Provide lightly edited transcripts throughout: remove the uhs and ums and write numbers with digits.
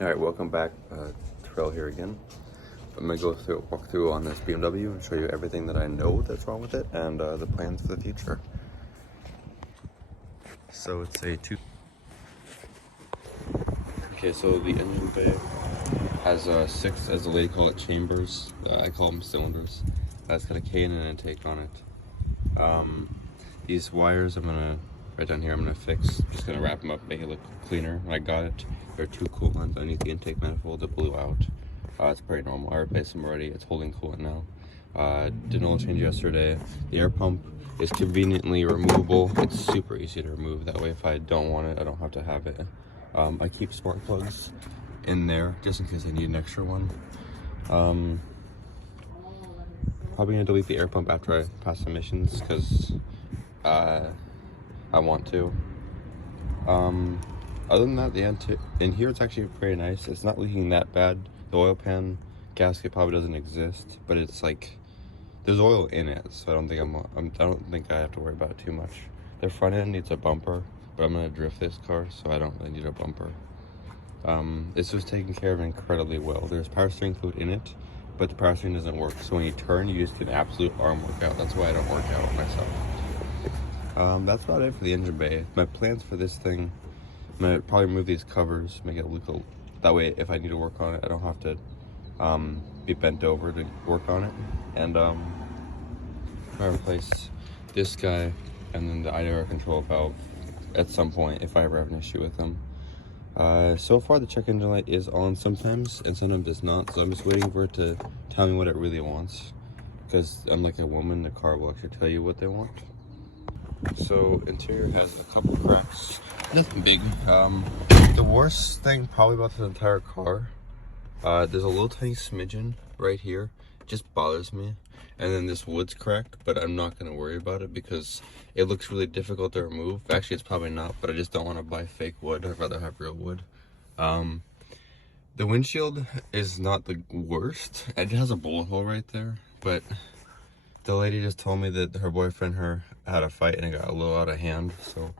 All right, welcome back. Terrell here again. I'm gonna walk through on this BMW and show you everything that I know that's wrong with it and the plans for the future. So it's a Okay, so the engine bay has 6, as the lady call it, chambers. I call them cylinders. It's got a K and an intake on it. These wires right down here, I'm gonna fix. Just gonna wrap them up, make it look cleaner. When I got it, there are 2 coolant underneath the intake manifold that blew out. It's pretty normal. I replaced them already. It's holding coolant now. Did an oil change yesterday. The air pump is conveniently removable. It's super easy to remove. That way, if I don't want it, I don't have to have it. I keep spark plugs in there just in case I need an extra one. Probably gonna delete the air pump after I pass emissions because I want to. Other than that, in here it's actually pretty nice. It's not leaking that bad. The oil pan gasket probably doesn't exist, but it's like there's oil in it, so I don't think I have to worry about it too much. The front end needs a bumper, but I'm gonna drift this car, so I don't really need a bumper. This was taken care of incredibly well. There's power steering fluid in it, but the power steering doesn't work. So when you turn, you just get an absolute arm workout. That's why I don't work out myself. That's about it for the engine bay. My plans for this thing, I'm gonna probably remove these covers, make it look that way if I need to work on it, I don't have to be bent over to work on it. And I replace this guy and then the IDR control valve at some point if I ever have an issue with them. So far the check engine light is on sometimes and sometimes it's not, so I'm just waiting for it to tell me what it really wants, because unlike a woman, the car will actually tell you what they want. So interior has a couple cracks, nothing big. The worst thing probably about this entire car, there's a little tiny smidgen right here. It just bothers me. And then this wood's cracked, but I'm not going to worry about it because it looks really difficult to remove. Actually, it's probably not, but I just don't want to buy fake wood. I'd rather have real wood. The windshield is not the worst. It has a bullet hole right there, but the lady just told me that her boyfriend had a fight and it got a little out of hand, so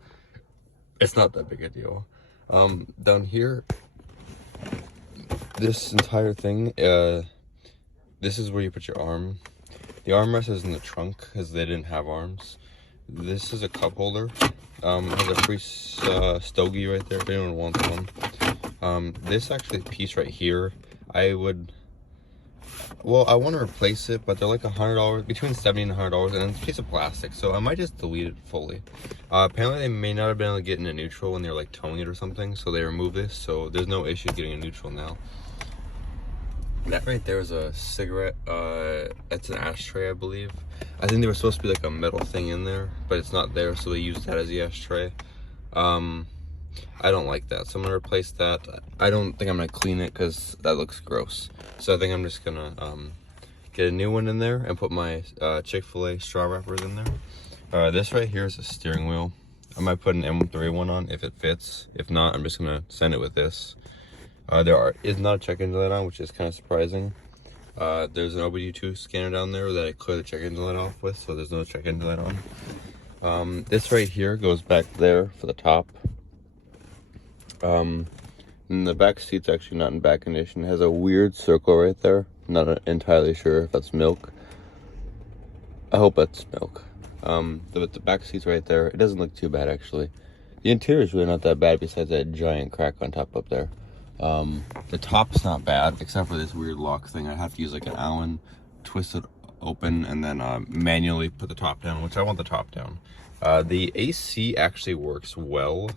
it's not that big a deal. Down here, this entire thing, this is where you put your arm. The armrest is in the trunk because they didn't have arms. This is a cup holder. It has a free stogie right there if anyone wants one. This actually piece right here, I want to replace it, but they're like $100, between $70 and $100, and it's a piece of plastic, so I might just delete it fully. Apparently they may not have been able to get into neutral when they were like towing it or something, so they removed this, so there's no issue getting a neutral now. That right there is a cigarette, it's an ashtray, I believe. I think there was supposed to be like a metal thing in there, but it's not there, so they used that as the ashtray. I don't like that, so I'm gonna replace that. I don't think I'm gonna clean it because that looks gross. So I think I'm just gonna get a new one in there and put my Chick-fil-A straw wrappers in there. This right here is a steering wheel. I might put an M3 one on if it fits. If not, I'm just gonna send it with this. There is not a check engine light on, which is kind of surprising. There's an OBD2 scanner down there that I clear the check engine light off with, so there's no check engine light on. This right here goes back there for the top. And the back seat's actually not in back condition. It has a weird circle right there. Not entirely sure if that's milk. I hope that's milk. The back seat's right there. It doesn't look too bad, actually. The interior is really not that bad besides that giant crack on top up there. The top's not bad, except for this weird lock thing. I have to use like an Allen, twist it open, and then manually put the top down, which I want the top down. The AC actually works well,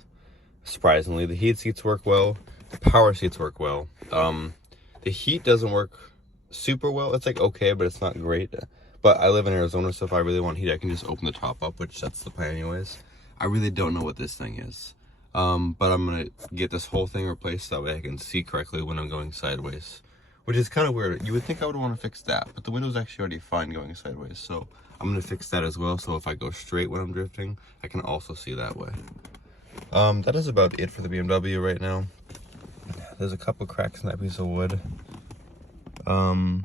surprisingly. The heated seats work well. The power seats work well. The heat doesn't work super well. It's like okay, but it's not great. But I live in Arizona, so if I really want heat, I can just open the top up, which that's the plan anyways. I really don't know what this thing is. But I'm gonna get this whole thing replaced so that way I can see correctly when I'm going sideways, which is kind of weird. You would think I would want to fix that, but the window's actually already fine going sideways, so I'm gonna fix that as well, so if I go straight when I'm drifting, I can also see that way. That is about it for the BMW right now. There's a couple cracks in that piece of wood. The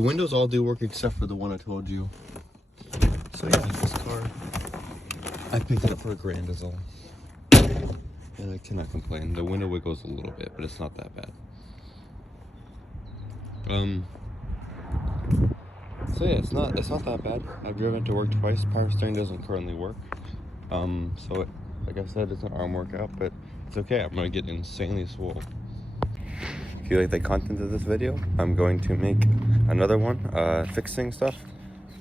windows all do work except for the one I told you. So yeah, this car, I picked it up for $1,000 is all. and I cannot complain. The window wiggles a little bit, but it's not that bad. So yeah, it's not that bad. I've driven to work twice. Power steering doesn't currently work. So like I said, it's an arm workout, but it's okay. I'm gonna get insanely swole. If you like the content of this video, I'm going to make another one, fixing stuff,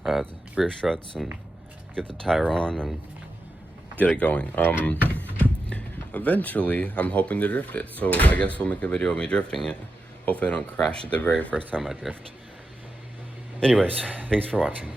the rear struts, and get the tire on and get it going. Eventually, I'm hoping to drift it, so I guess we'll make a video of me drifting it. Hopefully I don't crash it the very first time I drift. Anyways, thanks for watching.